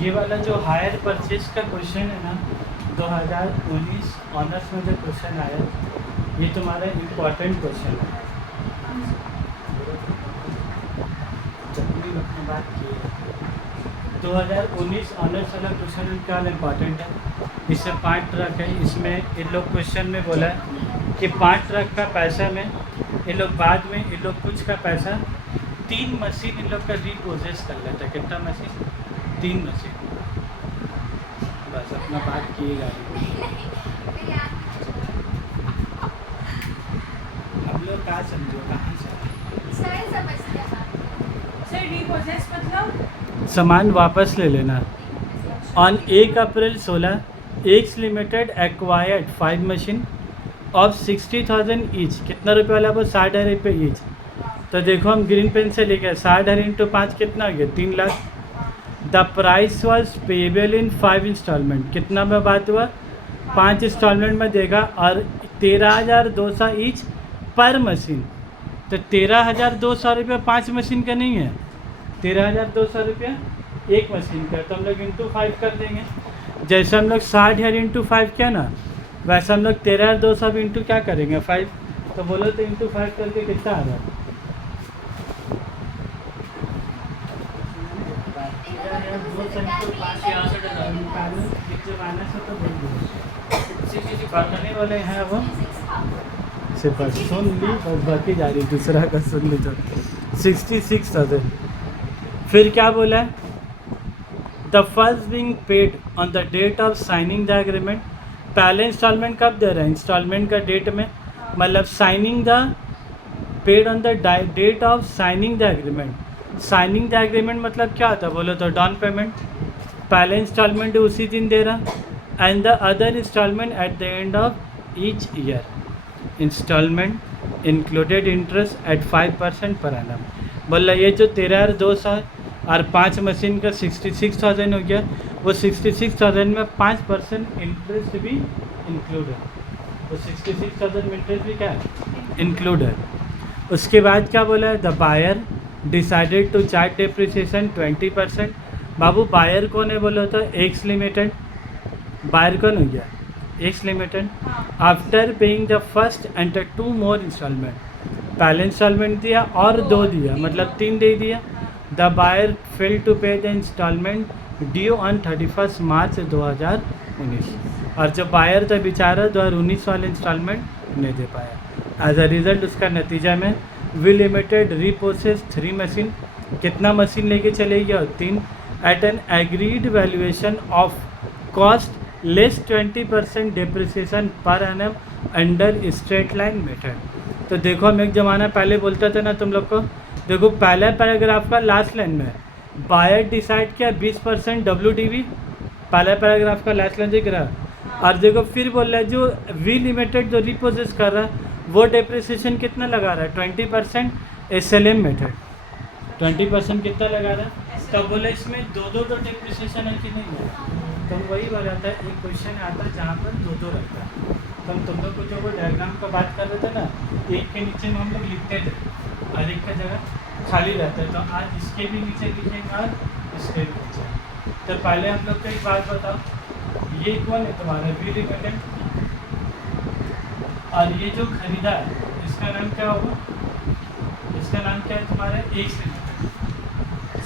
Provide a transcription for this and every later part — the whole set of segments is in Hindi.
ये वाला जो हायर परचेज का क्वेश्चन है ना, 2019 ऑनर्स में जो क्वेश्चन आया, ये तुम्हारा इम्पोर्टेंट क्वेश्चन है। जब अपनी बात की 2019 ऑनर्स वाला क्वेश्चन क्या इम्पोर्टेंट है, इससे 5 ट्रक है। इसमें इन लोग क्वेश्चन में बोला है कि 5 ट्रक का पैसा में इन लोग बाद में इन लोग कुछ का पैसा 3 मशीन इन लोग का रिपोजेस कर लेता है। कितना मशीन? 3 मशीन। बस अपना बात किएगा। हम लोग कहाँ समझो, कहाँ से सर रिपोजेस मतलब सामान वापस ले लेना। On 1 April 16 x limited acquired 5 machine of 60,000 each. कितना रुपये वाला वो? 60,000 रुपये ईच। तो देखो हम ग्रीन पेन से लेके 60,000 इंटू 5 कितना हो गया? 3 lakh. The price was payable in 5 instalment. कितना में बात हुआ? 5 इंस्टॉलमेंट में देगा और 13,200 ईच पर मशीन। तो 13,200 रुपये 5 मशीन का नहीं है, 13,200 रुपया एक मशीन का। तो हम लोग इंटू 5 कर देंगे। जैसे हम लोग 60,000 इंटू 5 किया ना, वैसे हम लोग 13,200 भी इंटू क्या करेंगे? 5। तो बोलो तो इंटू 5 करके कितना आ रहा है? नहीं बोले हैं वो सिर्फ सुन ली और बाकी जा रही, दूसरा का सुन ली तो 66,000। फिर क्या बोला है? The first being paid on the date of signing the agreement. पहले इंस्टॉलमेंट कब दे रहे हैं? इंस्टॉलमेंट का डेट में, मतलब signing the paid on the date of signing the agreement. Signing the agreement मतलब क्या होता है बोलो तो? Down payment. पहले इंस्टॉलमेंट उसी दिन दे रहा and the other instalment at the end of each year. Instalment included interest at 5% per annum. बोला ये जो 13,200 और 5 मशीन का 66,000 हो गया, वो 66,000 में 5% इंटरेस्ट भी इंक्लूड है। तो 66,000 में इंटरेस्ट भी क्या है? इंक्लूड है। उसके बाद क्या बोला है? The buyer decided to charge depreciation 20%। बाबू बायर कौन है बोलो तो? X limited. बायर कौन हो गया? X limited. After paying the first and 2 more instalment. पहले इंस्टॉलमेंट दिया और 2 दिया, मतलब 3 दे दिया। The buyer fail to pay the instalment due on 31 March 2019। और जो बायर था बेचारा 2019 वाले इंस्टॉलमेंट नहीं दे पाया। एज अ रिज़ल्ट उसका नतीजा में वी लिमिटेड रिपोसेस 3 मशीन। कितना मशीन लेके चलेगी? और 3 at an agreed valuation of cost less 20% depreciation per annum under straight line method. तो देखो हम एक ज़माना पहले बोलते थे ना तुम लोग को, देखो पहला पैराग्राफ का लास्ट लाइन में बायर डिसाइड किया 20% WDV। पहला पैराग्राफ का लास्ट लाइन दिख रहा है। और देखो फिर बोल रहा है जो वी लिमिटेड जो रिपोजेस कर रहा है वो डेप्रिसिएशन कितना लगा रहा है? 20% SLM मेथड। 20% कितना लगा रहा है? तब बोले इसमें दो डेप्रिसिएशन है कि नहीं है? तो वही बोला था, एक क्वेश्चन आता है जहाँ पर 2 रहता है। तो हम तुम लोग को जो वो डायग्राम का बात कर रहे थे ना, एक के नीचे में हम लोग लिखते थे और एक का जगह खाली रहता है। तो आज इसके भी नीचे लिखेंगे और इसके भी नीचे। तो पहले हम लोग को एक बात बताओ, ये कौन है तुम्हारा? V limited. और ये जो खरीदा है इसका नाम क्या होगा? इसका नाम क्या है तुम्हारा? X limited.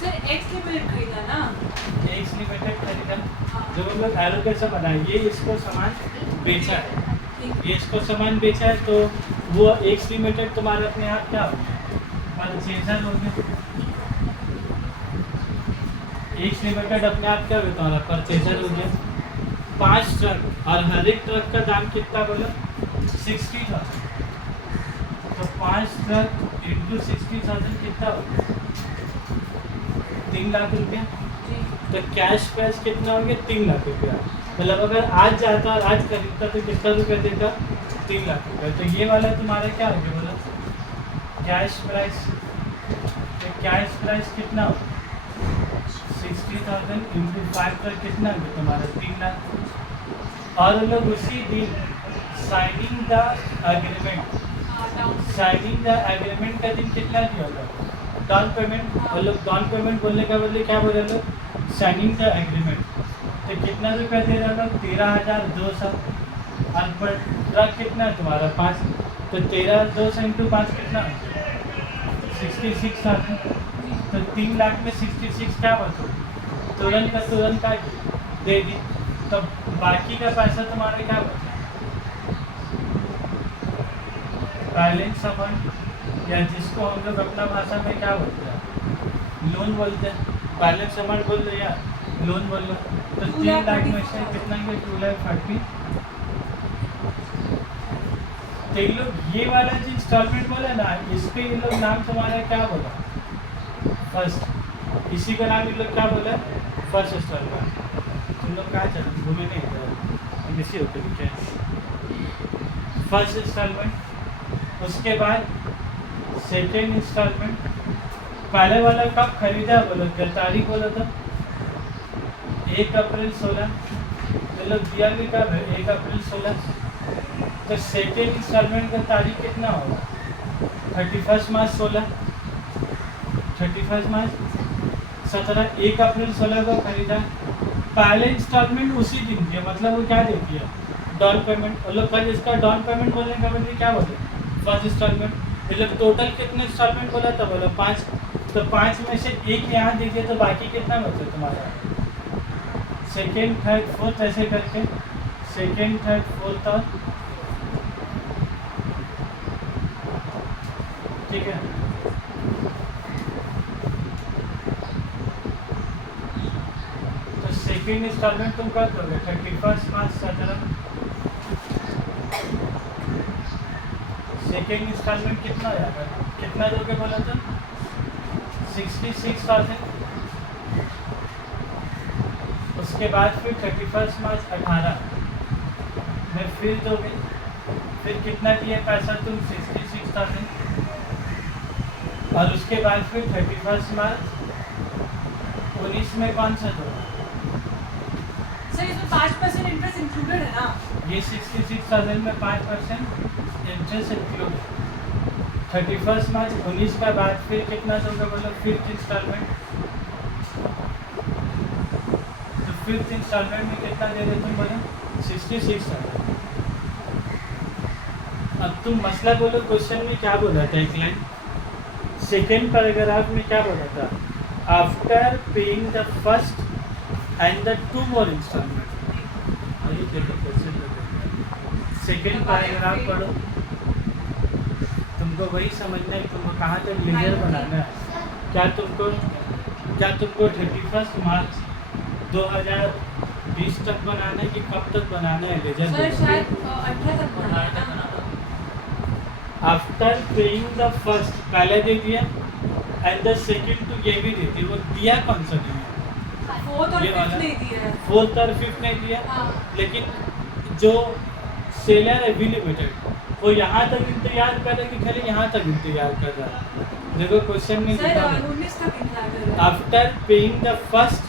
Sir x limited खरीदा ना? एक्स लिमिटेड खरीदा, जो हम लोग एरो कैसा बनाए, ये इसको सामान बेचा है, ये इसको सामान बेचा है। तो वो एक्स लिमिटेड तुम्हारा अपने आप क्या हो गया? परचेजर हो गया। एक्स लिमिटेड अपने आप क्या होता है? परचेजर हो गया। 5 ट्रक और हर एक ट्रक का दाम कितना बोला? 60,000। तो 5 ट्रक इंटू 60,000 कितना हो गया? 3 लाख रुपया। तो कैश प्राइस कितना हो गया? 3 लाख रुपया। मतलब अगर आज जाता और आज खरीदता तो कितना रुपया देता? 3 लाख रुपया। तो ये वाला तुम्हारा क्या हो गया बोला? Cash price. तो कैश प्राइस कितना हो? 60,000 इंटू 5 पर कितना हो गया तुम्हारा? 3 लाख। और हम लोग उसी दिन signing the agreement, signing the agreement का दिन कितना दिया होगा? डाउन पेमेंट, और लोग डाउन पेमेंट बोलने का बदले क्या बोल रहे लोग, साइनिंग द एग्रीमेंट। तो कितना रुपया दे रहा लोग, 13,200। और पर ट्रक कितना है तुम्हारा, 5, तो 13,200 इंटू 5 कितना, 66,000। तो 3 लाख में 66 क्या बचो, तुरंत का तुरंत का दे दी। तो बाकी का पैसा तुम्हारा क्या बचा, बैलेंस अमाउंट, या जिसको हम लोग अपना भाषा में क्या बोलते हैं, लोन बोलते हैं। बैलेंस अमाउंट बोल दो या लोन बोल लो। तो 3 लाख में से कितना है, 2,30,000। तो ये लोग ये वाला जो इंस्टॉलमेंट बोला ना, इसके ये लोग नाम तुम्हारा क्या बोला, फर्स्ट। इसी का नाम ये लोग क्या बोला, फर्स्ट इंस्टॉलमेंट। तुम लोग कहाँ चल घूमे नहीं, इसी होते लिखे फर्स्ट इंस्टॉलमेंट। उसके बाद सेकेंड इंस्टॉलमेंट। पहले वाला कब खरीदा बोलो, क्या तारीख बोला था, 1 अप्रैल 16। ये लोग दिया भी कब है, 1 अप्रैल 16। तो सेकेंड इंस्टॉलमेंट का तारीख कितना होगा, 31 मार्च 16, 31 मार्च 17, 1 अप्रैल 16 को खरीदा। पहले इंस्टॉलमेंट उसी दिन दिया, मतलब वो क्या दे दिया, डाउन पेमेंट। और लोग कल इसका डाउन पेमेंट बोलने का मतलब क्या बोले, फर्स्ट इंस्टॉलमेंट। ये लोग टोटल कितने इंस्टॉलमेंट बोला था, बोला 5। तो 5 में से 1 यहाँ दीजिए, तो बाकी कितना बचा तुम्हारा, सेकेंड थर्ड फोर्थ, ऐसे करके सेकेंड थर्ड फोर्थ और, ठीक है। तो सेकेंड इंस्टॉलमेंट तुम कब दोगे, 31 मार्च 17। सेकेंड इंस्टॉलमेंट कितना हो जाएगा, कितना दोगे बोला था, 66,000। उसके बाद फिर 31 मार्च 18 में फिर दोगे, फिर कितना दिए पैसा तुम, 66,000। और उसके बाद फिर 31 मार्च 19 में कौन सा दो, सर इसमें 5% इंटरेस्ट इंक्लूडेड है ना, ये 66,000 में 5% इंटरेस्ट इंक्लूड। 31 मार्च 19 का बाद फिर कितना दोगे बोलो, फिफ्थ इंस्टॉलमेंट। तो फिफ्थ इंस्टॉलमेंट में कितना दे रहे तुम बोलो, 66,000। अब तुम मसला बोलो, क्वेश्चन में क्या बोला था, एक लाइन सेकेंड पैराग्राफ में क्या बोला था, after paying the first and the 2 more instalment. Second paragraph पढ़ो, तुमको वही समझना है, तुमको कहाँ तक लेजर बनाना है। क्या तुमको 31 मार्च 2020 तक बनाना है कि कब तक बनाना है लेजर? सर शायद 18 तक बनाना है ना। आफ्टर पेइंग द फर्स्ट पहले दे दिया एंड द सेकंड टू ये भी दे दिया, वो दिया कौन सा नहीं है, 4th और ये 5th वाला। नहीं दिया है। 4th और 5th नहीं दिया, हाँ। लेकिन जो सेलर है लिमिटेड वो यहाँ तक इंतजार कर रहा है कि खाली यहाँ तक इंतजार कर रहा है। देखो क्वेश्चन में सर 19 तक इंतजार कर रहे हैं। After paying the first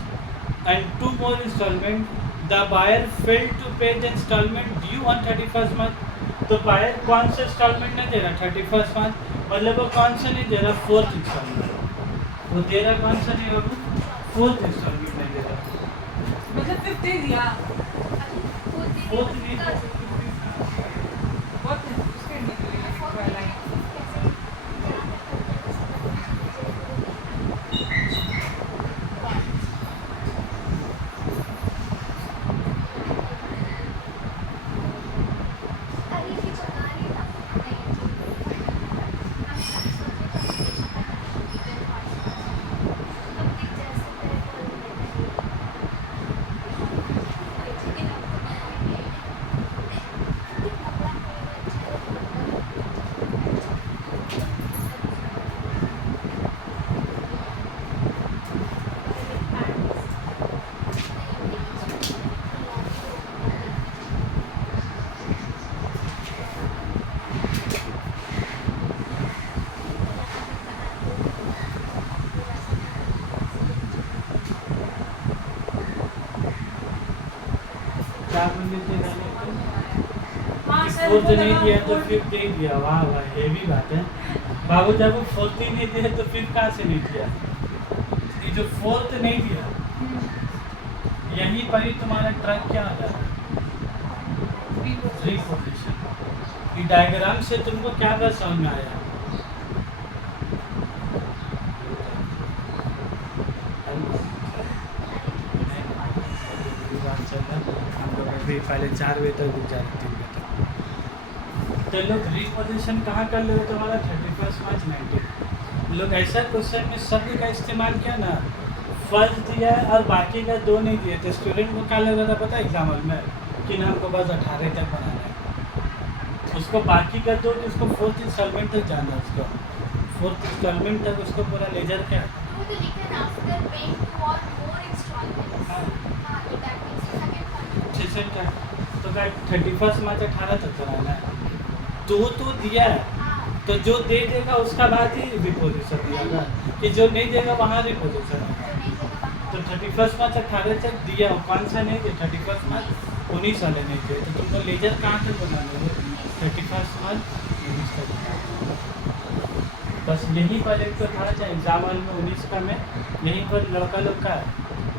and 2 more installment the buyer failed to pay the installment due on 31st month। तो बायर कौन सा इंस्टॉलमेंट नहीं दे रहा 31 मार्च, मतलब वो कौन सा नहीं दे रहा, 4th इंस्टॉलमेंट। वो दे रहा कौन सा नहीं, वो 4th इंस्टॉलमेंट नहीं दे रहा, मतलब 5th दे दिया। 4th नहीं दे बहुत उसके निकले लाइन। क्या बोल थे हाँ सर फोर्थ वो नहीं लगा दिया तो fourth- 5th दे दिया, वाह वाह ये भी बात है। बाबू जब वो फोर्थ ही नहीं दिया तो फिर कहाँ से नहीं दिया? ये जो फोर्थ नहीं दिया यहीं पर ही तुम्हारा ट्रक क्या आ जाता है? रिपोजिशन। ये डायग्राम से तुमको क्या बात समझ में आया? हम लोग अभी पहले 4 बजे तक रुक जा रहे 3 बजे तक। तो लोग रिपोजिशन कहाँ कर ले तुम्हारा 31 मार्च 19 लोग ऐसा क्वेश्चन में शब्द का इस्तेमाल किया ना, फर्स्ट दिया है और बाकी का 2 नहीं दिए, तो स्टूडेंट को क्या लग रहा था पता है एग्जाम हॉल में कि ना हमको बस 18 तक बनाना है, उसको बाकी का 2 तो उसको 4th इंस्टॉलमेंट तक जाना है, उसको 4th इंस्टॉलमेंट तक उसको पूरा लेजर क्या है? सेशन क्या तो क्या 31 मार्च 18 तक कराना है, 2 तो दिया है तो जो दे देगा उसका बाद ही रिपोजिशन दिया कि जो नहीं देगा वहाँ रिपोजिशन होगा। तो 31 मार्च 18 तक दिया, कौन सा नहीं दिया? 31 मार्च 19 वाले नहीं दिए, तो तुमको लेजर कहाँ तक बनाना है? 31 मार्च 19 तक। बस यहीं पर एक तो था चाहे एग्जाम हॉल में 19 का में यहीं पर लड़का लोग का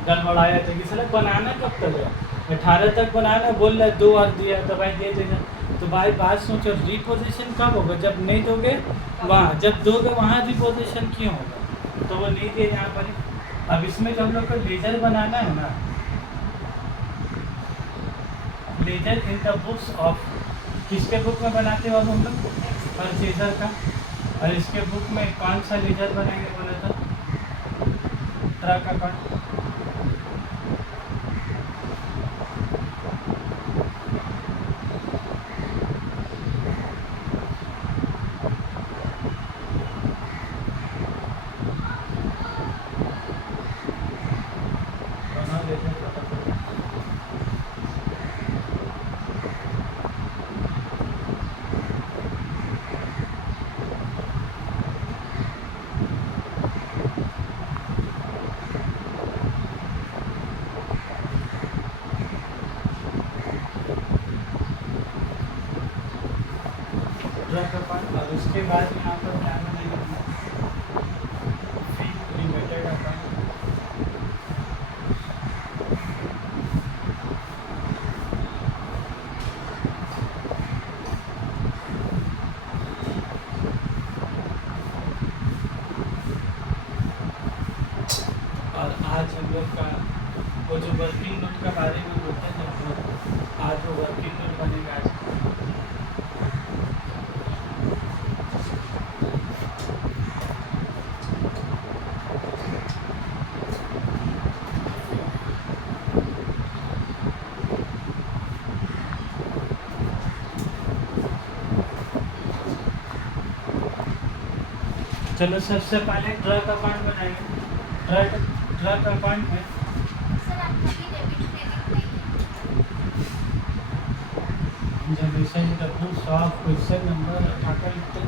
गड़बड़ाया था कि सर बनाना कब तक है? 18 तक बनाना बोल रहा है, 2 और दिया तो भाई दे देगा। तो भाई बात सोचो रिपोजिशन कब होगा? जब नहीं दोगे वहाँ, जब दोगे वहाँ रिपोजिशन क्यों होगा? तो वो नहीं दिए यहाँ पर। अब इसमें जब हम लोग को लेजर बनाना है ना, ledger in the books of, किसके बुक में बनाते हो अब हम लोग? परचेजर का। और इसके बुक में कौन सा लेजर बनाएंगे बोले तो? Truck account. और उसके बाद यहाँ पर क्या बनेगा? Limited account. और आज हम लोग का वो जो वर्किंग नोट का बारे में बोलते हैं हम लोग, आज वो वर्किंग नोट बनेगा आज। चलो सबसे पहले ट्रक अकाउंट बनाएंगे। ट्रक अकाउंट में जब ऐसे ही डब्ल्यू शॉप क्वेश्चन नंबर उठाकर लिखते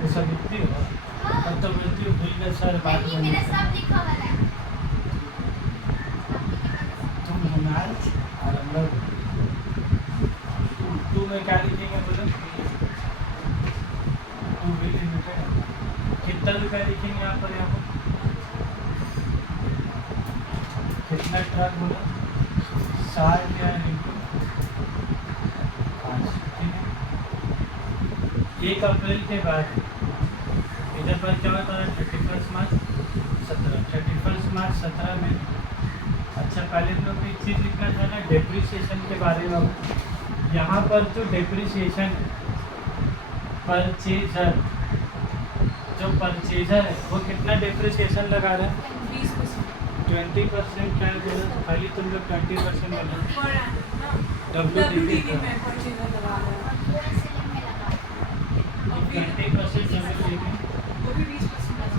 वो सब लिखती हो तब तो बोलती हो भूल गए सर बात बनी। तुम हमारे और हम लोग टू में क्या लिखेंगे बोलो? टू भी लिमिटेड कितना रुपया लिखेंगे यहाँ पर? यहाँ पर कितना ट्रक बोलो? 60 या इंटू 5, ठीक है। 1 अप्रैल के बाद इधर पर क्या होता है? 31 मार्च 17। 31 मार्च 17 में अच्छा पहले हम लोग एक चीज़ लिखना था ना डेप्रिसिएशन के बारे में। यहाँ पर जो डेप्रिसिएशन परचेजर, जो परचेजर है वो कितना डेप्रिसिएशन लगा रहा है? 20%। क्या है बोला? खाली तुम लोग 20% बोला WDP में 20%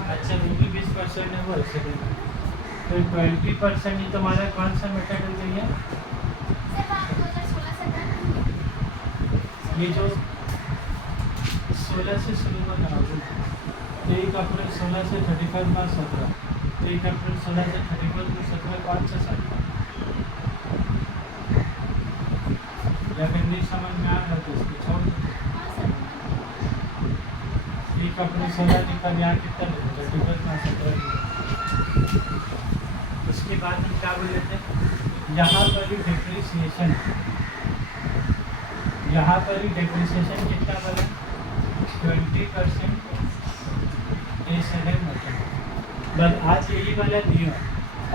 अच्छा वो भी 20% है वो ऐसे देना। तो 20% ही तुम्हारा कौन सा मेथड हो गई है? ये जो 16 से शुरू होना होगा 1 अप्रैल 16 से 31 मार्च 17। 1 अप्रैल 16 से 31 मार्च 17 कौन सा साल? या फिर नहीं समझ में आ रहा तो इसको छोड़ दो। 1 इसका अपने 16 निकाल, यहाँ कितना दे 31 में 17। उसके बाद हम क्या बोल लेते हैं, यहाँ पर ही डिप्रिसिएशन, यहाँ पर ही डिप्रिसिएशन कितना बना 20% A7 मतलब। बस आज यही वाला नियम।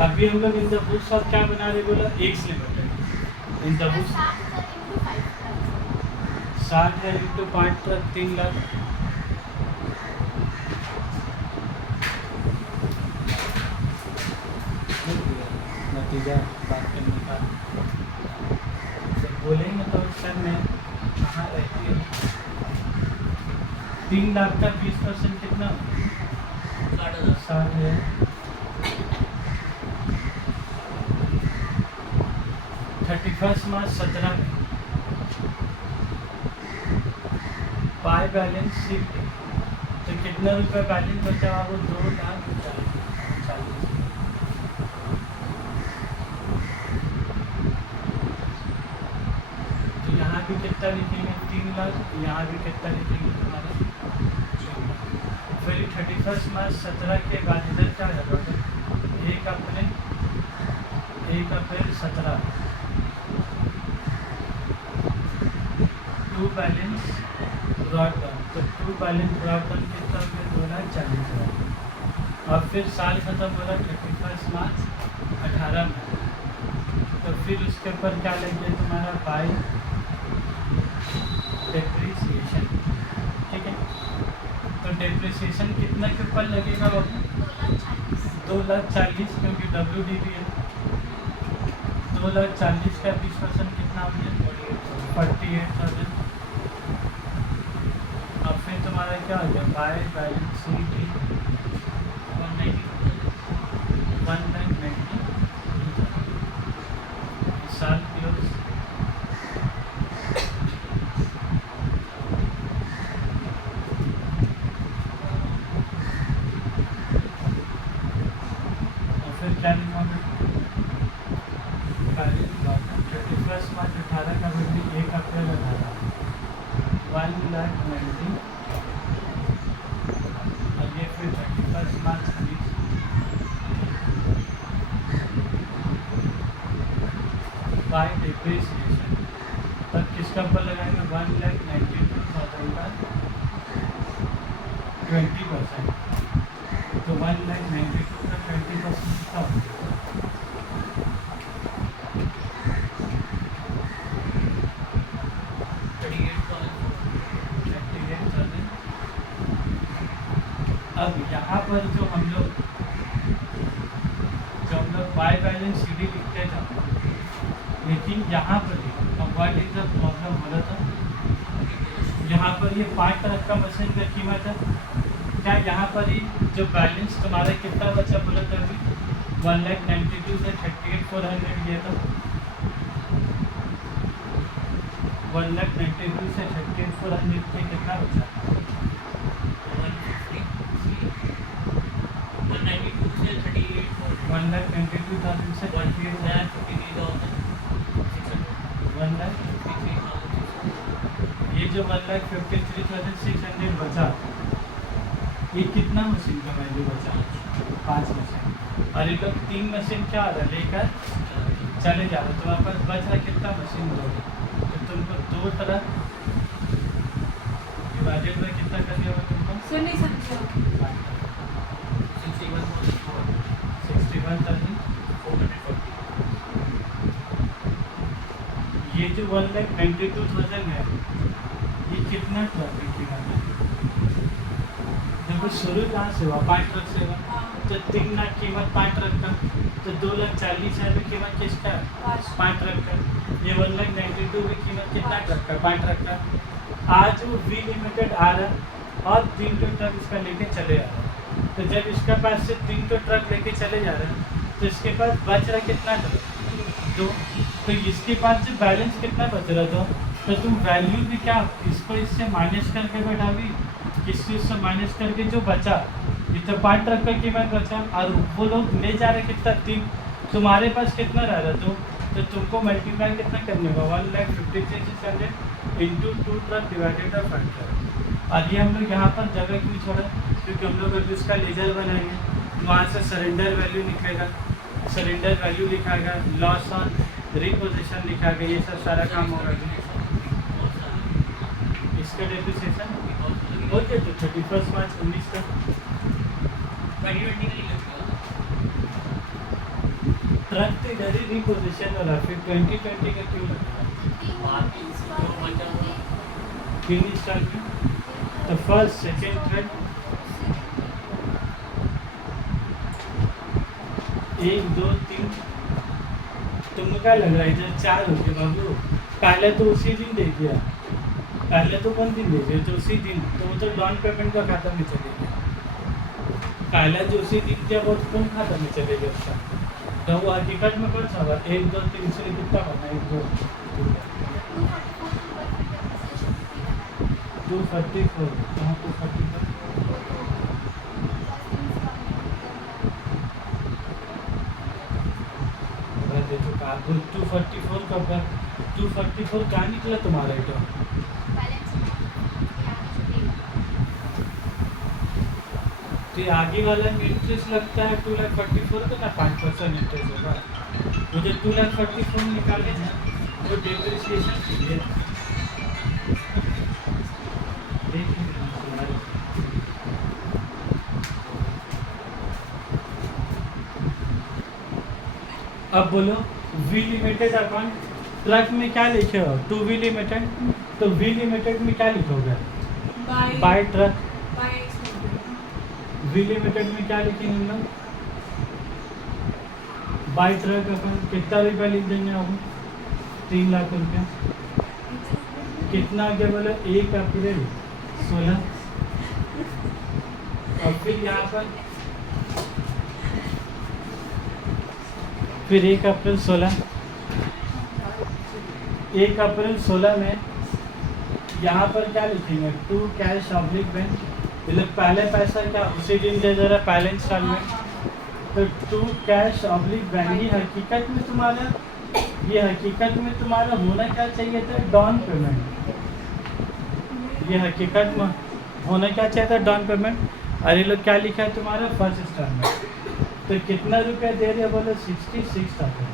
अभी हम लोग इन द बुक्स ऑफ क्या बना रहे बोला, x limited in the books 60,000 into 5 तक 3 लाख। नतीजा बात करने का जब बोलेंगे तो सर में कहाँ रहती है 3 लाख का 20% कितना 60,000। 31 मार्च 17 में बाय बैलेंस शीट तो कितना रुपये बैलेंस बचा हुआ, वो 2,40,000। तो यहाँ भी कितना लिखेंगे 3 लाख, यहाँ भी कितना लिखेंगे तुम्हारा। फिर 31 मार्च 17 के बाद इधर क्या होगा, 1 अप्रैल 17 टू बैलेंस ब्रॉड डाउन, तो टू बैलेंस ब्रॉड डाउन कितना हो गया 2,40,000। और फिर साल खत्म हो रहा 31 मार्च 18 में, तो फिर उसके ऊपर क्या लेंगे तुम्हारा बाय डेप्रिसिएशन, ठीक है। तो डेप्रिसिएशन कितना के ऊपर लगेगा, 2,40,000 क्योंकि WDV है। 2,40,000 का 20% कितना हो गया 48,000। अब फिर तुम्हारा क्या हो गया बाय बैलेंस शीट 190 साल क्लोज। और फिर क्या लिखोगे 31 मार्च 18 का बदली 1 अप्रैल 18 1,90,000। और ये फिर 31 मार्च 20 बाय डिप्रिसिएशन, तब किसका ऊपर लगाएंगे 1,92,000 का 20%। तो 1,92,000 का 20% कितना होगा 38,000। अब यहाँ पर जो हम लोग बाय बैलेंस सीडी लिखते थे, लेकिन यहाँ पर व्हाट इज द प्रॉब्लम हो रहा था, यहाँ पर ये 5 तरह का मशीन का कीमत है क्या, यहाँ पर ही जो बैलेंस तुम्हारा कितना बचा बोला था अभी 1,92,000 से 38,400 दिया था। 1,92,000 से 38,400 के कितना बचा 1,92,000 से 1,53,600। ये जो 1,53,600 बचा, ये कितना मशीन का वैल्यू बचा 5 मशीन। और ये लोग 3 मशीन क्या आ रहा लेकर चले जा रहे, तुम्हारे पास बच रहा कितना मशीन दोगे, तो तुमको 2 तरह डिवाइडेड में कितना कर दिया होगा तुमको सर नहीं समझे 61,440। ये जो 1,92,000 है, ये कितना ट्रक की कीमत है, देखो शुरू कहाँ से हुआ 5 ट्रक से हुआ, तो 3 लाख कीमत 5 ट्रक का, तो 2,40,000 की कीमत किसका 5 ट्रक का। ये 1,92,000 की कीमत कितना ट्रक का 5 ट्रक का। आज वो वी लिमिटेड आ रहा और 3 ट्रक इसका लेके चले आ रहा है, तो जब इसका पास से 3 ट्रक लेके चले जा रहे हैं, तो इसके पास बच रहा कितना ट्रक 2, तो इसके पास जो बैलेंस कितना बच रहा था, तो तुम वैल्यू भी क्या इसको इससे माइनस करके बैठाओगी, किस चीज़ से माइनस करके जो बचा, ये तो 5 ट्रक का कीमत बचा, और वो लोग ले जा रहे कितना 3, तुम्हारे पास कितना रह रहा तो तुमको मल्टीप्लाई कितना करने होगा 1,53,600 into 2 truck divided by 5 truck. अभी हम लोग यहाँ पर जगह क्यों छोड़ा, क्योंकि हम लोग अभी उसका लेजर बनाएंगे, वहाँ से सरेंडर वैल्यू निकलेगा, सरेंडर वैल्यू लिखाएगा, लॉस ऑन रिपोजिशन लिखाएगा, ये सब सारा काम होगा। इसका डेप्रिसिएशन हो गया तो 31 मार्च 19 का। ट्रक तो इधर ही रिपोजिशन वाला, फिर 2020 का क्यों लगेगा? 3 इंस्टॉलमेंट, तो फर्स्ट सेकेंड थर्ड 1 2 3, तुमको क्या लग रहा है इधर 4 हो गए बाबू? पहले तो उसी दिन दे दिया, पहले तो कौन दिन दे दिया? तो उसी दिन, तो वो तो डाउन पेमेंट का खाता में चले गया। पहले जो उसी दिन दिया वो तो कौन खाता में चले गया उसका? तो वो हकीकत में कौन सा हुआ? 1 2 3 से कितना बना? 1 2 244, कहाँ 244? देखो कहाँ 244 कब का? 244 कहाँ निकला तुम्हारा आइटम? तो ये आगे वाला में इंटरेस्ट लगता है 2,44,000 का ना, 5% इंटरेस्ट होगा। वो जो 2,44,000 निकाले ना, वो डेप्रिसिएशन के लिए अब बोलो वी लिमिटेड अकाउंट, ट्रक में क्या लिखे हो? टू वी लिमिटेड, तो वी लिमिटेड में क्या लिखोगे? Bye truck. वी लिमिटेड में क्या लिखेंगे हम लोग? By truck account. कितना रुपया लिख देंगे हम? 3 लाख रुपया। कितना आगे बोलो? 1 अप्रैल 16, और फिर यहाँ पर फिर 1 अप्रैल 16, 1 अप्रैल 16 में यहाँ पर क्या लिखेंगे? टू कैश ऑब्लिक बैंक, मतलब पहले पैसा क्या उसी दिन दे दे रहा है, पहले इंस्टॉलमेंट। तो टू कैश ऑब्लिक बैंक, ये हकीकत में तुम्हारा होना क्या चाहिए था? Down payment. ये हकीकत में होना क्या चाहिए था? Down payment. और ये लोग क्या लिखा है तुम्हारा? First instalment. तो कितना रुपया दे रहे हो? बोलो 66,000,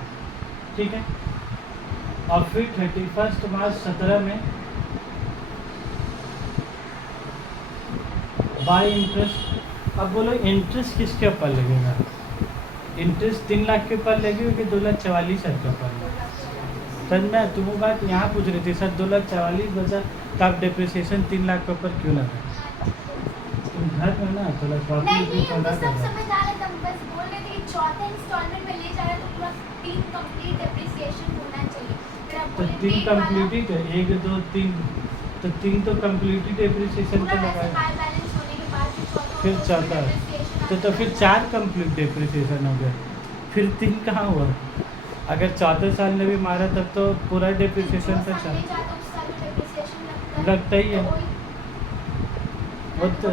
ठीक है। और फिर 31 मार्च 17 में बाय इंटरेस्ट। अब बोलो इंटरेस्ट किसके ऊपर लगेगा? इंटरेस्ट 3 लाख के ऊपर लगेगा कि 2,44,000 के ऊपर लगेगा? सर मैं तुम बात यहाँ पूछ रही थी सर, 2,44,000 बचा तो आप डेप्रिसिएशन 3 लाख के ऊपर क्यों लगा? तुम घर में ना थोड़ा प्रॉब्लम भी थोड़ा कर रहा है। चौथे इंस्टॉलमेंट में ले जा रहा है तो पूरा 3 कंप्लीट डेप्रिसिएशन होना चाहिए। फिर आप तो बोले 3 पेड वाला कंप्लीट है, 1 2 3, तो 3 तो कंप्लीट डेप्रिसिएशन पूरा का वैसे लगाया, हाई बैलेंस होने के बाद फिर चौथा तो फिर 4 कंप्लीट डेप्रिसिएशन हो गया, फिर 3 कहाँ हुआ? अगर चौथे साल में भी मारा तब तो पूरा डेप्रिसिएशन था 4 लगता ही है। वो तो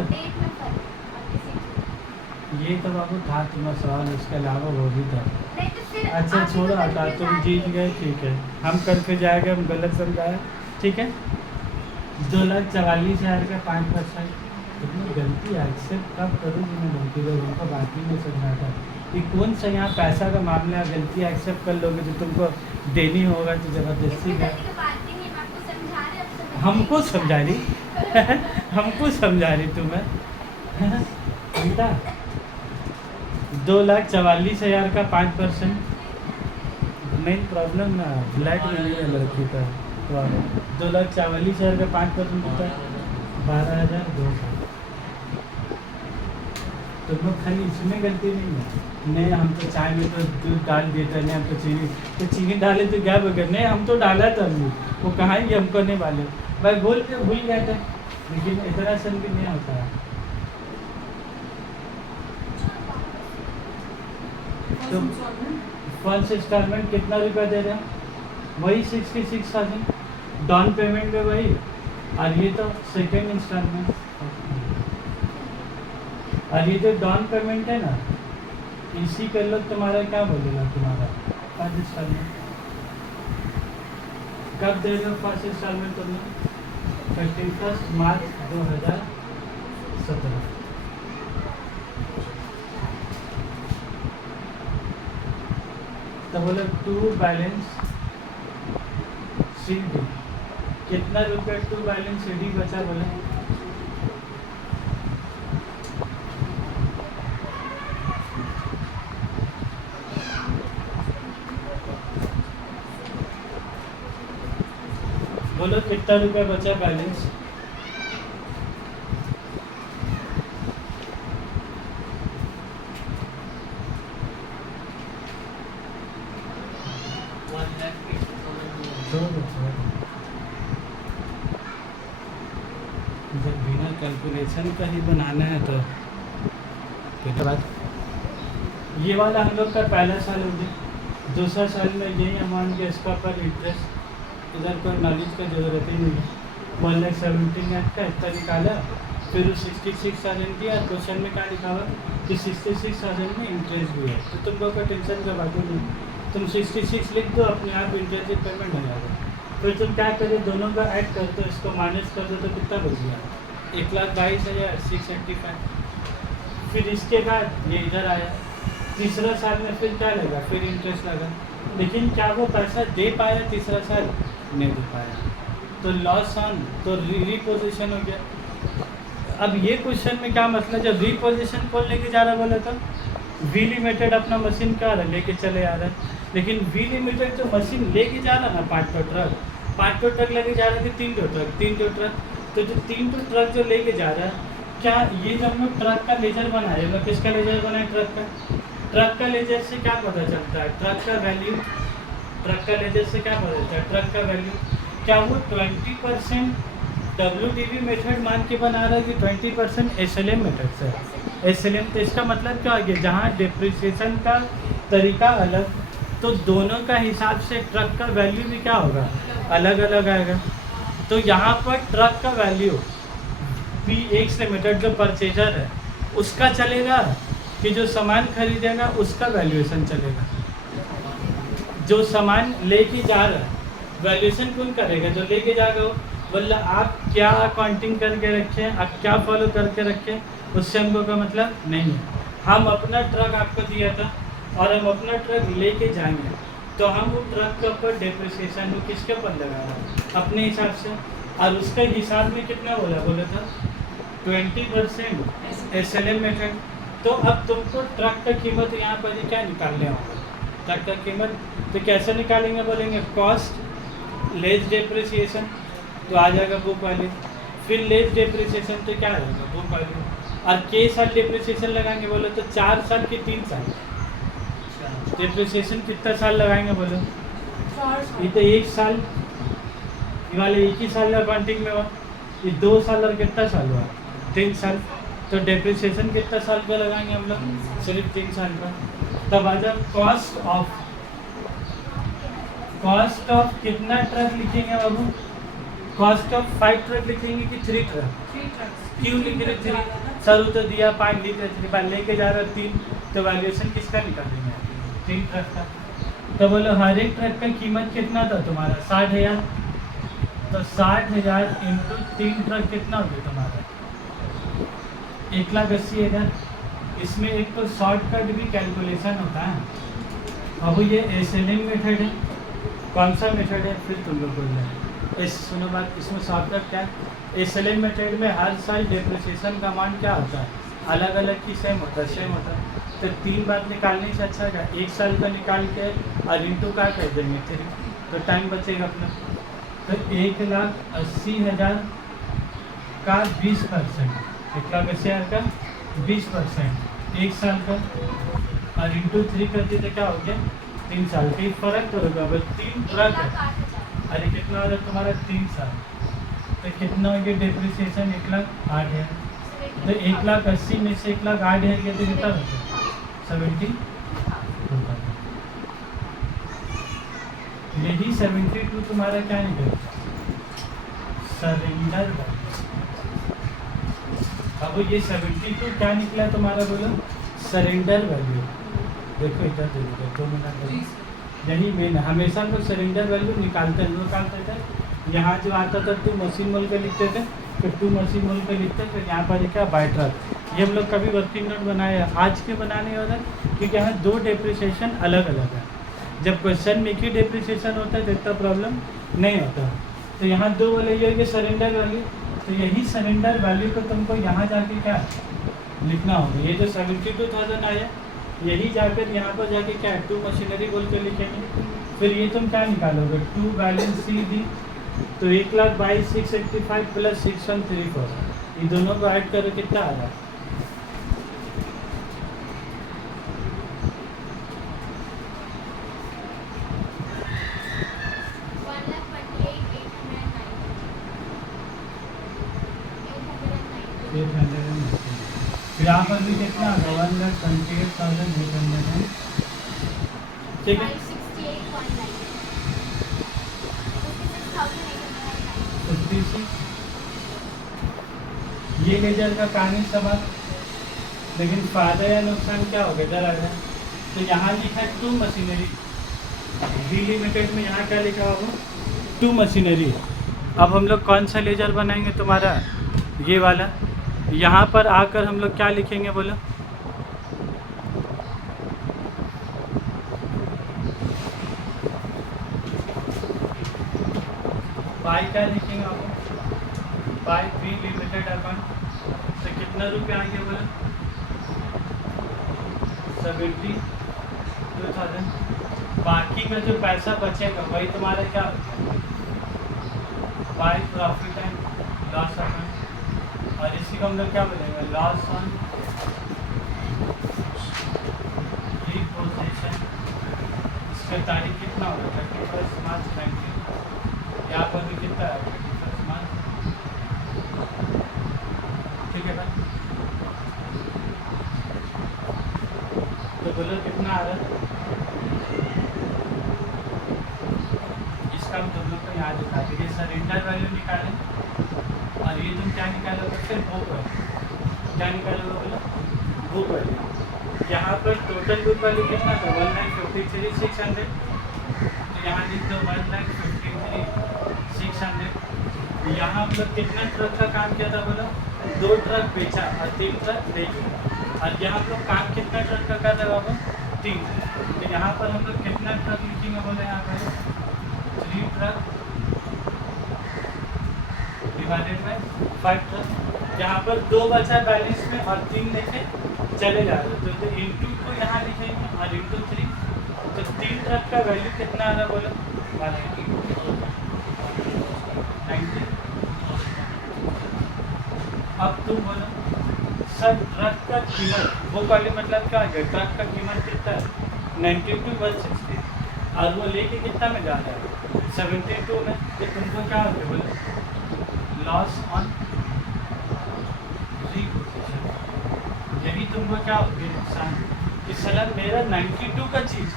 ये तो बाबू था तुम्हारा सवाल, उसके अलावा वो भी था। अच्छा छोड़ो हटा, तुम जीत गए, ठीक है। हम कल फिर जाएंगे, हम गलत समझाए, ठीक है। 2,44,000 का 5%, इतनी गलती एक्सेप्ट कब करूँगी मैं गलती लोग, उनको बात ही नहीं समझा था कि कौन सा यहाँ पैसा का मामला है, गलती एक्सेप्ट कर लोगे तो तुमको देनी होगा तो ज़बरदस्ती है। हमको समझा रही हमको समझा रही तुम्हें बेटा। 2,44,000 का 5%, मेन प्रॉब्लम ना ब्लैक में नहीं है लड़की का, तो 2,44,000 का 5% होता है 12,200। तुम लोग खाली इसमें गलती नहीं है, नहीं हम तो चाय में तो दूध डाल देते नहीं, हम तो चीनी डाले तो क्या बगैर, नहीं हम तो डाला था हमने, वो कहाँ ही हमको नहीं वाले भाई बोल के भूल गए थे, लेकिन इतना सन भी नहीं होता है। तो फर्स्ट इंस्टॉलमेंट कितना रुपया दे रहे हैं? वही 66,000 डाउन पेमेंट में वही, और ये तो सेकेंड इंस्टॉलमेंट, और ये जो डाउन पेमेंट है ना इसी कर लो, तुम्हारा क्या बोलेगा तुम्हारा फर्स्ट इंस्टॉलमेंट कब दे रहे हो? फर्स्ट इंस्टॉलमेंट तुमने 31 मार्च 2017। तो बोले टू बैलेंस CD, कितना रुपया टू बैलेंस CD बचा बोले? बोलो कितना रुपया बचा बैलेंस? जब बिना कैलकुलेशन का ही बनाना है तो फिर बाद ये वाला हम लोग का पहला साल हो गया। दूसरा साल में यही अमाउंट के इसका पर इंटरेस्ट, इधर कोई नॉलेज का जरूरत ही नहीं है। 1,17,000 का इतना निकाला, फिर 66,000 की और क्वेश्चन में क्या लिखा हुआ कि 66,000 में इंटरेस्ट भी है, तो तुम लोग का टेंशन का बात ही नहीं। तुम 66 लिख दो, अपने आप इंटरेस्ट पेमेंट हो जाएगा। फिर तुम क्या करो, दोनों का ऐड कर दो, इसको माइनस कर दो तो कितना बच गया? 1,22,685। फिर इसके बाद ये इधर आया, तीसरा साल में फिर क्या लगा? फिर इंटरेस्ट लगा, लेकिन क्या वो पैसा दे पाया? तीसरा साल नहीं दे पाया, तो लॉस ऑन, तो रीपोजिशन हो गया। अब ये क्वेश्चन में क्या मतलब, जब रीपोजिशन कौन लेके जा रहा बोला था? वी लिमिटेड अपना मशीन क्या रहा लेके चले आ रहा है, लेकिन वी लिमिटेड जो मशीन लेके जा रहा ना 5 टो ट्रक लेके जा रहे थे, 3 टो ट्रक, तो जो 3 टो ट्रक जो लेके जा रहा है, क्या ये जब हम लोग ट्रक का लेजर बनाए, हम लोग किसका लेजर बनाए? ट्रक का लेजर से क्या पता चलता है? ट्रक का वैल्यू, ट्रक का लेजर से क्या पता चलता है? ट्रक का वैल्यू क्या वो 20% WDV मेथड मान के बना रहा है कि 20% SLM मेथड से? SLM, तो इसका मतलब क्या हो गया? जहाँ डिप्रिसिएशन का तरीका अलग, तो दोनों का हिसाब से ट्रक का वैल्यू भी क्या होगा? अलग अलग आएगा। तो यहाँ पर ट्रक का वैल्यू PX लिमिटेड जो परचेजर है उसका चलेगा, कि जो सामान खरीदेगा उसका वैल्यूएशन चलेगा? जो सामान लेके जा रहा है वैल्यूएशन कौन करेगा? जो लेके जाएगा वो। बोला आप क्या अकाउंटिंग करके रखें, आप क्या फॉलो करके रखें, उससे हमको का मतलब नहीं है। हम अपना ट्रक आपको दिया था और हम अपना ट्रक लेके जाएंगे, तो हम वो ट्रक के ऊपर डिप्रिसिएशन वो किसके ऊपर लगा रहा है? अपने हिसाब से। और उसका हिसाब में कितना बोला था? 20% SLM मेथड। तो अब तुमको ट्रक का कीमत यहाँ पर क्या निकालने होगा? ट्रक का कीमत तो कैसे निकालेंगे? बोलेंगे कॉस्ट लेस डिप्रिसिएशन, तो आ जाएगा बुक वैल्यू। फिर लेस डिप्रिसिएशन तो क्या आएगा? Book value. और के साल डिप्रिसिएशन लगाएंगे बोलो तो 4 साल कि 3 साल? डिप्रिसिएशन कितना साल लगाएंगे बोलो? ये तो 1 साल, ये वाले 1 ही साल अकाउंटिंग में हुआ, ये 2 साल और कितना साल हुआ? 3 साल। तो डिप्रिसिएशन कितना साल का लगाएंगे हम लोग? सिर्फ 3 साल का। तब आ जाए कॉस्ट ऑफ कितना ट्रक लिखेंगे बाबू? कॉस्ट ऑफ 5 ट्रक लिखेंगे कि 3 ट्रक? क्यों लिख रहे 3? सर तो दिया 5 लिख रहे, लेके जा रहा 3, तो वैल्यूएशन किसका निकालेंगे? 3 ट्रक का। तो बोलो हर एक ट्रक का कीमत कितना था तुम्हारा? 60,000। तो 60,000 इंटू 3 ट्रक कितना हो गया तुम्हारा? 1,80,000। इसमें एक तो शॉर्टकट भी कैलकुलेशन होता है। अब ये SLM मेथड है, कौन सा मेथड है? फिर तुम लोग बोल रहे सुनो बात, इसमें शॉर्टकट क्या है? SLM मेथड में हर साल डिप्रिसिएशन का अमाउंट क्या होता है? अलग अलग की सेम होता है। तो 3 बार निकालने से अच्छा क्या 1 साल का निकाल के और इंटू का कर देंगे 3, तो टाइम बचेगा अपना। तो 1,80,000 का 20%, 1,80,000 का 20% 1 साल का, और इंटू 3 कर देते क्या हो गया? 3 साल का। फर्क तो होगा, बस 3 ट्रक है। अरे कितना हो रहा है तुम्हारा? 3 साल, तो कितना हो गया डिप्रिसिएशन? 1,08,000। तो 1,80,000 में से 1,08,000 के तो कितना होता है? 70। यही 72 तुम्हारा क्या निकलेगा? Surrender value. अब ये 72 क्या निकला तुम्हारा? बोलो सरेंडर वैल्यू। देखो इधर देखो 2 मिनट, यही मेन है। हमेशा हम लोग सरेंडर वैल्यू निकालते हैं यहाँ जो आता था टू मशीन मोल का लिखते थे, फिर टू मशीन मोल का लिखते, फिर यहाँ पर लिखा बाय ट्रक। ये हम लोग कभी वर्किंग नोट बनाए हैं, आज के बनाने वाला, क्योंकि यहाँ दो डेप्रिसिएशन अलग अलग है। जब क्वेश्चन में एक ही डेप्रिसिएशन होता है तो इतना प्रॉब्लम नहीं होता। तो यहाँ दो वाले ये सरेंडर वैल्यू, तो यही सरेंडर वैल्यू को तुमको यहाँ जाके क्या लिखना होगा। ये जो 72,000 आया, यही जाकर यहाँ पर जाके क्या टू मशीनरी बोल के लिखेंगे। फिर ये तुम क्या निकालोगे, टू बैलेंस सी दी, तो 1,22,685 प्लस 6134, ये दोनों को ऐड करो कितना आ रहा है। फिर यहाँ पर भी कितना होगा 1,28,800, ठीक है। 56 ये लेजर का कहानी समझ, लेकिन फायदा या नुकसान क्या होगा इधर आ जाए। तो यहाँ लिखा है टू मशीनरी, डी लिमिटेड में यहाँ क्या लिखा होगा, टू मशीनरी। अब हम लोग कौन सा लेजर बनाएंगे तुम्हारा, ये वाला। यहाँ पर आकर हम लोग क्या लिखेंगे बोलो, बाई क्या लिखेंगे आप, बाई वी लिमिटेड अकाउंट। तो कितना रुपया आएंगे बोलो, 72,000। बाकी का जो पैसा बचेगा वही तुम्हारा क्या, by profit and loss account. और इसी को हम लोग क्या बोलेंगे, लॉस ऑन रिपोजिशन। इसका तारीख कितना होगा, 31 मार्च 19। यहाँ पर भी कितना है, 31 मार्च, ठीक है भाई। तो बोलो कितना आ रहा है, इसका हम तुम लोग को याद दिखा दीजिए। सरेंडर वैल्यू निकालें, और ये तुम क्या निकालोगे, फिर बुक वैल्यू क्या निकालोगे बोलो, बुक वैल्यू। यहाँ पर टोटल बुक वैल्यू कितना था, 1,53,600। तो यहाँ लिख दो 1,53,600। यहाँ हम लोग कितना ट्रक का काम किया था बोलो, 2 ट्रक बेचा और 3 ट्रक बेचे। और यहाँ हम लोग काम कितना ट्रक का कर रहे बाबू, 3। तो यहाँ पर हम लोग कितना ट्रक लिखेंगे बोले, यहाँ पर 3 ट्रक डिवाइडेड बाय 5 ट्रक। यहाँ पर 2 बचा बैलेंस में और 3 लेके चले जा रहे, तो इंटू को यहाँ लिखेंगे और इंटू 3। तो 3 ट्रक का वैल्यू कितना आ रहा बोलो, 90। अब तुम बोलो सर ट्रक का कीमत, वो वाली मतलब क्या है, ट्रक का कीमत कितना है, 92,160। और वो लेके कितना में जा रहा है, 72 में। तो तुमको क्या होगा बोलो, लॉस ऑन रिपोजिशन। यही तुमको क्या होगी, नुकसान। कि साला मेरा 92 का चीज़,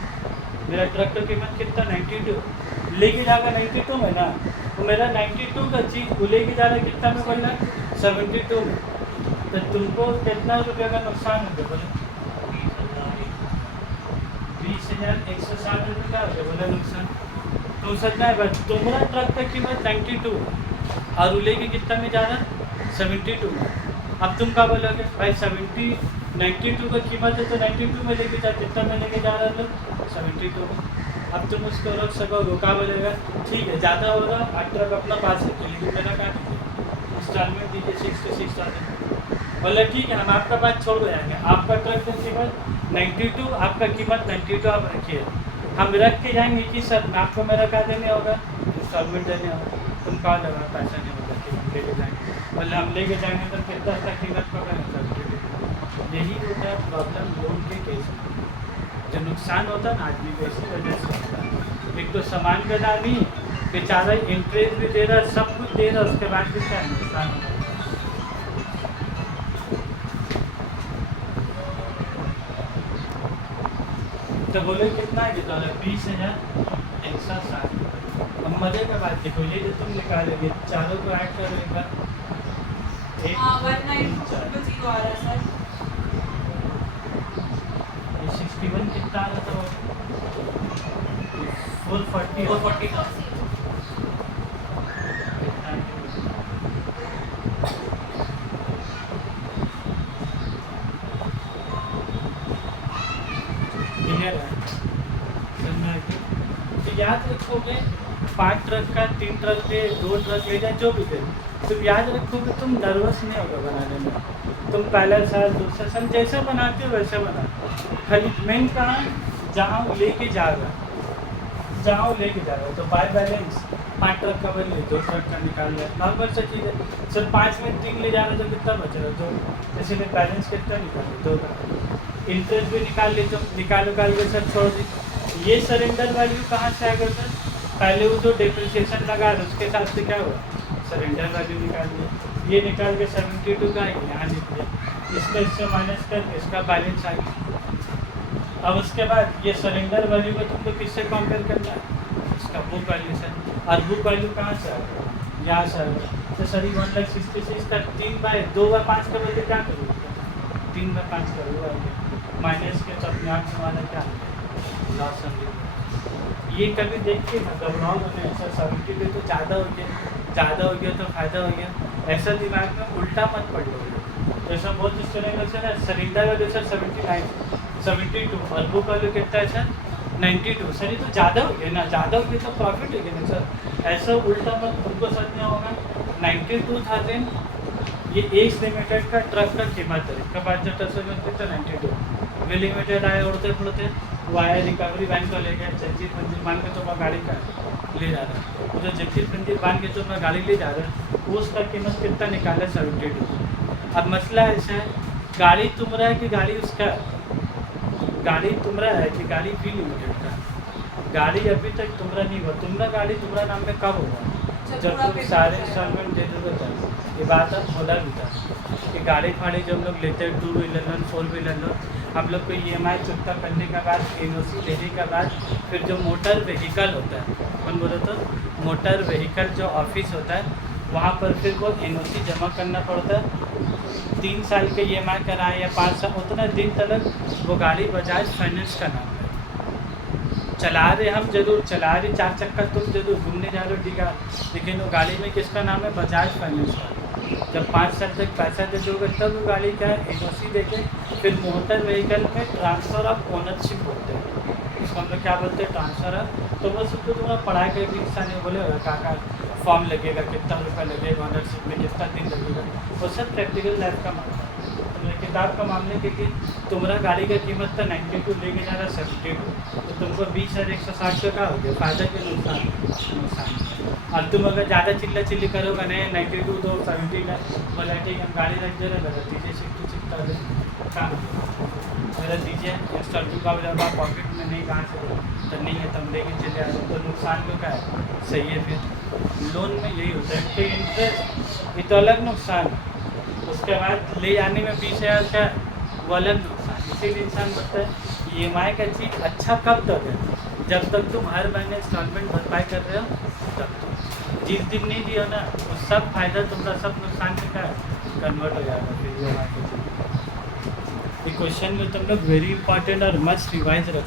मेरा ट्रक का कीमत कितना 92, लेके जाएगा 92 में ना, तो मेरा 92 का चीज़ वो लेके जा रहा है कितना में बोलना, 72 में। तो तुमको कितना रुपये का नुकसान होगा बोले, 20,160 रुपये का होगा बोला नुकसान। तो सच है बस, तुम्हारा ट्रक का कीमत 92 और वो लेके कितना में जा रहा है, 72 में। अब तुम क्या बोलोगे भाई, 92 का कीमत है तो 92 में लेके जा, कितना में लेके जा रहा है लोग, 72 में। अब तुम उसको रोक सकोगे, क्या बोलेगा, ठीक है ज़्यादा होगा, आप ट्रक अपना पास रखिए, लेकिन मेरा क्या दीजिए, इंस्टॉलमेंट दीजिए 66,000। बोले ठीक है, हम आपका बात छोड़ जाएंगे, आपका ट्रक का कीमत 92, आपका कीमत 92 आप रखिए, हम रख के जाएंगे कि सर आपको मेरा क्या देने होगा, इंस्टॉलमेंट देने होगा। तुम कहा लगा पैसा नहीं होगा कि हम लेके जाएंगे, बोले हम लेके जाएंगे तो कितना तक कीमत पकड़ेंगे सर। यही होता है प्रॉब्लम लोन के केस में, जो नुकसान होता है ना आदमी को इसी वजह से होता है। एक तो सामान का दाम नहीं, बेचारा इंटरेस्ट भी दे रहा, सब कुछ दे रहा, उसके बाद भी क्या नुकसान होता है। तो बोले कितना है, कितना 20,160। अब मजे का बात देखो, ये जो तुम निकालोगे चारों को ऐड करो एक बार, 1920 आ रहा है सर। ये 61 कितना आ रहा था, 440। याद रखोगे 5 ट्रक का 3 ट्रक ले 2 ट्रक ले जाए जो भी दे, तुम याद रखोगे तुम नर्वस नहीं होगा बनाने में। तुम पहला साल दूसरा साल जैसा बनाते हो वैसा बना, खाली मेन कहाँ जहाँ वो लेके जाएगा, जहाँ वो लेके जाएगा। तो बाय बैलेंस 5 ट्रक का बन ले 2 ट्रक का निकाल लिया, नॉर्मल सा चीज़ है। सर 5 में 3 ले जा रहे तो कितना बचेगा 2, इसीलिए बैलेंस कितना निकाले 2 का। इंटरेस्ट भी निकाल ली, तो निकाल के सर छोड़ दी। ये सरेंडर वैल्यू कहाँ से आएगा सर, पहले वो जो डिप्रिसिएशन लगा है उसके हिसाब से क्या हुआ सरेंडर वैल्यू निकाल दिया, ये निकाल के 72 का आएगा, यहाँ लिख दिया, इसका इससे माइनस करके इसका बैलेंस आएगा। अब उसके बाद ये सरेंडर वैल्यू को तुमको किससे कंपेयर करना है, इसका बुक वैल्यू से। और बुक वैल्यू कहाँ से आएगा, यहाँ से आएगा। तो सर 1,66 का 3/2/5 का बदले क्या करूँ, 3/5 करूँगा माइनस के, तो अपने आप हमारा क्या लॉस समझ। ये कभी देखिए ना घबराओ नहीं, ऐसा 72 तो ज़्यादा हो गया तो फ़ायदा हो गया, ऐसा दिमाग में उल्टा मत पड़ लो। जैसा बहुत इस तरह का सर सरेंडर वैल्यू सर 79 72 और बुक वैल्यू कितना है सर 92, सर ये तो ज़्यादा हो गया ना, ज़्यादा हो गया तो प्रॉफिट हो गया ना सर, ऐसा उल्टा मत तुमको समझना होगा। 92,000 ये एज लिमिटेड का ट्रक का कीमत है, इसका बाद जब ट्रक कितना 92 वे लिमिटेड आए उड़ते फुड़ते वो आया रिकवरी बैंक को ले गया, जगजीत मंदिर मान के तो मैं गाड़ी का ले जा रहा है, वो जो जगजीत मंदिर मान के तो मैं गाड़ी ले जा रहा है, वो उसका कीमत कितना निकाला 72। अब मसला ऐसा है गाड़ी तुम्हारा है कि गाड़ी उसका, गाड़ी तुम्हारा है कि गाड़ी वी लिमिटेड का, गाड़ी अभी तक तुम्हारा नहीं हुआ, तुम्हारा गाड़ी तुम्हारा नाम में कब होगा जब तुम सारे इंस्टॉलमेंट दे दोगे तब। ये बात अब बोला भी था कि गाड़ी फाड़ी जो हम लोग लेते हैं 2 व्हीलर लोन 4 व्हीलर लोन, हम लोग को EMI चुकता करने के बाद NOC लेने के बाद फिर जो मोटर व्हीकल होता है, कौन बोला तो मोटर व्हीकल जो ऑफिस होता है वहाँ पर फिर वो NOC जमा करना पड़ता है। 3 साल के EMI कराएं या 5 साल, उतना दिन तक वो गाड़ी बजाज फाइनेंस का नाम है, चला रहे हम जरूर चला रहे 4 चक्का तुम जरूर घूमने जा रहे हो ठीक है, लेकिन वो गाड़ी में किसका नाम है बजाज फाइनेंस का। जब 5 साल तक पैसा दे दोगे तब वो गाड़ी का NOC देके फिर मोटर व्हीकल में ट्रांसफ़र ऑफ ओनरशिप होते हैं, इसको हम लोग क्या बोलते हैं ट्रांसफ़र ऑफ। तो वो सब तो तुम्हारा पढ़ाई का भी इंसान नहीं बोले का फॉर्म लगेगा, कितना रुपया लगेगा, ओनरशिप में कितना दिन लगेगा, वो सब प्रैक्टिकल लाइफ का मामला है। किताब का मामले क्योंकि तुम्हारा गाड़ी का कीमत था 92 लेके जा रहा 72, तो तुमको 20,160 का हो गया, फ़ायदा के नुकसान। और तुम अगर ज़्यादा चिल्ला करोगे नहीं 92 तो 70 का बोला ठीक है गाड़ी रख दे रहे लगा दीजिए 60 काम मेरा दीजिए इंस्टॉलमेंट का जब आप पॉकेट में नहीं कहाँ से तो नहीं है तब लेके चले आ तो नुकसान क्यों का है, सही है। फिर लोन में यही होता है कि इंटरेस्ट ये तो अलग नुकसान है, उसके बाद ले जाने में 20,000 का वो अलग नुकसान। इसीलिए इंसान बोलता है EMI का चीज़ अच्छा कब तक है, जब तक तुम हर महीने इंस्टॉलमेंट भरपाई कर रहे हो तब तक। जिस दिन नहीं दिया ना वो सब फायदा तुम्हारा सब नुकसान में क्या है कन्वर्ट हो जाएगा। फिर EMI का ये क्वेश्चन में तुम लोग वेरी इंपॉर्टेंट और मस्ट रिवाइज रखो।